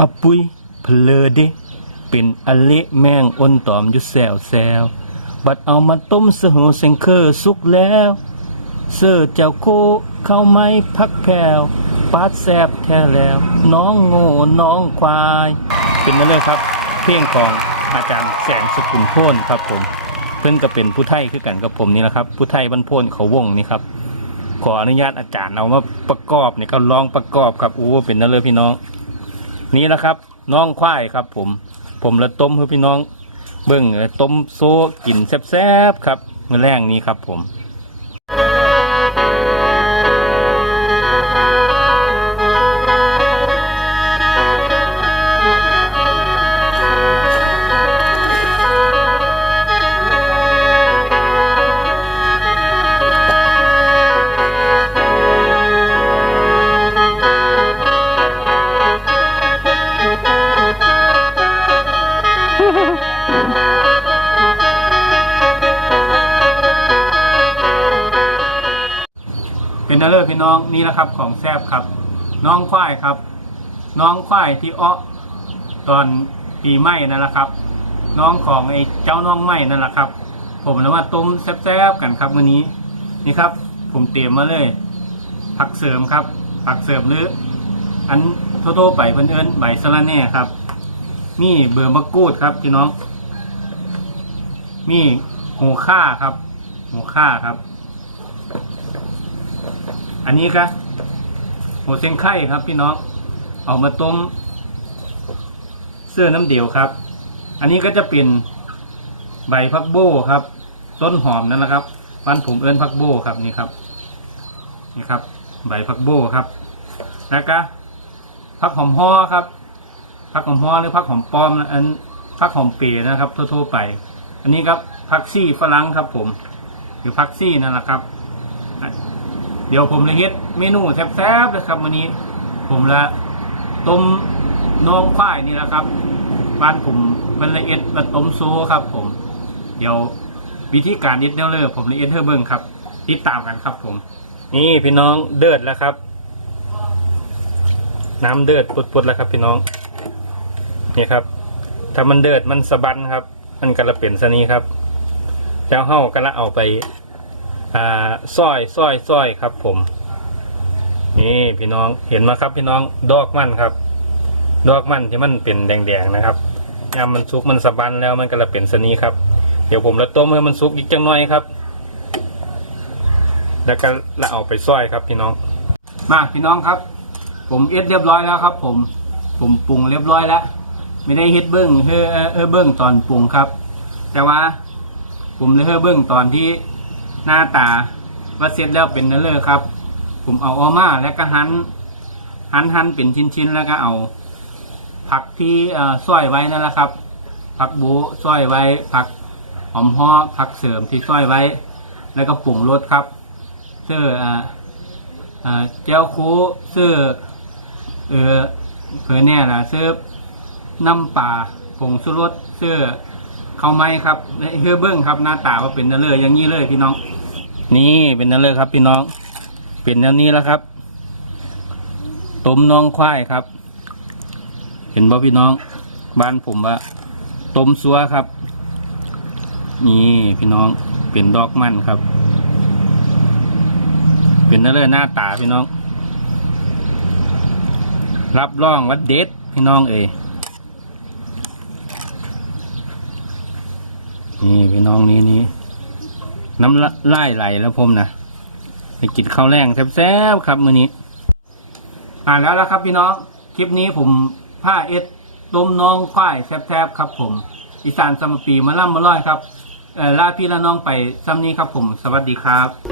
อปุยเพลอเดเป็นอเละแมงอ้นตอมอยู่แซวแซวบัดเอามาต้มเสหเซงเคอร์สุกแล้ว เสื้อเจ้าโคเข้าไม้พักแผ่วปาดแซบแท้แล้ว น้องโง่น้องควาย เป็นนั่นเลยครับ เพลงของอาจารย์แสงสกุลโพนครับผม เพิ่นก็เป็นผู้ไทยคือกันกับผมนี่แหละครับ ผู้ไทยบรรพนเขาวงนี่ครับ ขออนุญาตอาจารย์เอามาประกอบเนี่ยก็ลองประกอบครับอู้เป็นนั่นเลยพี่น้อง นี้นะครับ น้องควายครับ ผม ผมละต้มเพื่อพี่น้อง เบิ้งเออต้มโซกินแซ่บๆครับแรงนี้ครับผม เป็นนั่เลยพี่น้องนี่แหละครับของแซบครับ น้องควายครับ น้องควายที่อ้อตอนปีใหม่นั่นแหละครับ น้องของไอ้เจ้าน้องใหม่นั่นแหละครับ ผมเลยว่าต้มแซบๆกันครับมื้อนี้ นี่ครับ ผมเตรียมมาเลย ผักเสริมครับ ผักเสริมหรือ อันโทษๆไปเพิ่นเอิ้นใบสะระแน่ครับมีเบอร์มะกรูดครับพี่น้องมีหูข่าครับหูข่าครับ อันนี้ก็หัวเส้นไข่ครับ พี่น้องเอามาต้มเสื้อน้ำเดียวครับ อันนี้ก็จะเป็นใบพักโบ้ครับ ต้นหอมนั่นแหละครับบ้านผมเอิ้นพักโบ้ครับนี่ครับ นี่ครับ ใบพักโบ้ครับ แล้วก็พักหอมห่อครับพักหอมห่อหรือพักหอมปอมนะอันพักหอมเปรย์นะครับ ทั่วๆไป อันนี้ครับพักซี่ฝรั่งครับ ผมหรือพักซี่นั่นแหละครับ เดี๋ยวผมเลยเฮ็ดเมนูแซ่บๆเลยครับวันนี้ ผมละต้มน้องควายนี่แหละครับบ้านผมเป็นละเอียดละต้มโซครับ ผม เดี๋ยววิธีการนิดเดียวเลยผมละเอียดเธอเบิ้งครับติดตามกันครับ ผม นี่พี่น้องเดือดแล้วครับ น้ำเดือดปุดๆแล้วครับ พี่น้องนี่ครับ ถ้ามันเดือดมันสะบันครับ มันกระเป็นสนี้ครับ แล้วเฮาก็ละเอาไป อ่าซอยซอยซอยครับ ผม นี่พี่น้องเห็นไหมครับ พี่น้องดอกมันครับ ดอกมันที่มันเป็นแดงๆนะครับยามมันสุกมันสะบันแล้วมันก็ละเป็นสนีครับ เดี๋ยวผมละต้มให้มันสุกอีกจังหน่อยครับ แล้วก็ละเอาไปซอยครับ พี่น้อง มาพี่น้องครับ ผมเอ็ดเรียบร้อยแล้วครับ ผม ผมปรุงเรียบร้อยแล้วไม่ได้เฮ็ดเบิ้งเฮ้อเออเบิ้งตอนปรุงครับ แต่ว่า ผมเลยเฮ้อเบิ้งตอนที่ หน้าตาว่าเสร็จแล้วเป็นนั่นเลยครับ ผมเอาออมาแล้วก็หันหันหันเป็นชิ้นๆแล้วก็เอา ผักที่อ่อซอยไว้นั่นแหละครับ ผักบูซอยไว้ ผักหอมห่อผักเสริมที่ซอยไว้ แล้วก็ปรุงรสครับเสื้อเอ่อเจ้าคูเสื้อเออเผื่อเนี่ยนะเสื้อน้ำปลาผงสุรสเสื้อ เข้าไม้ครับเฮือเบิ้งครับหน้าตาว่าเป็นนั่นเลยอย่างนี้เลยพี่น้อง นี่เป็นนั่นเลยครับ พี่น้อง เป็นแนวนี้แล้วครับต้มน้องควายครับ เห็นบ่พี่น้อง บ้านผมว่าต้มซัวครับ นี่พี่น้องเป็นดอกมันครับ เป็นนั่นเลยหน้าตาพี่น้อง รับรองวัดเด็ดพี่น้องเอ๋ย นี่พี่น้องนี่นี่น้ำละลายไหลแล้วผมนะไปกินข้าวแรงแซ่บๆครับมื้อนี้ อ่านแล้วละครับพี่น้อง คลิปนี้ผมผ้าเอ็ดต้มน้องควายแซ่บๆครับ ผม อีสานสมปีมาล่ำมาล่อยครับลาพี่ละน้องไปซ้ำนี้ครับผม สวัสดีครับ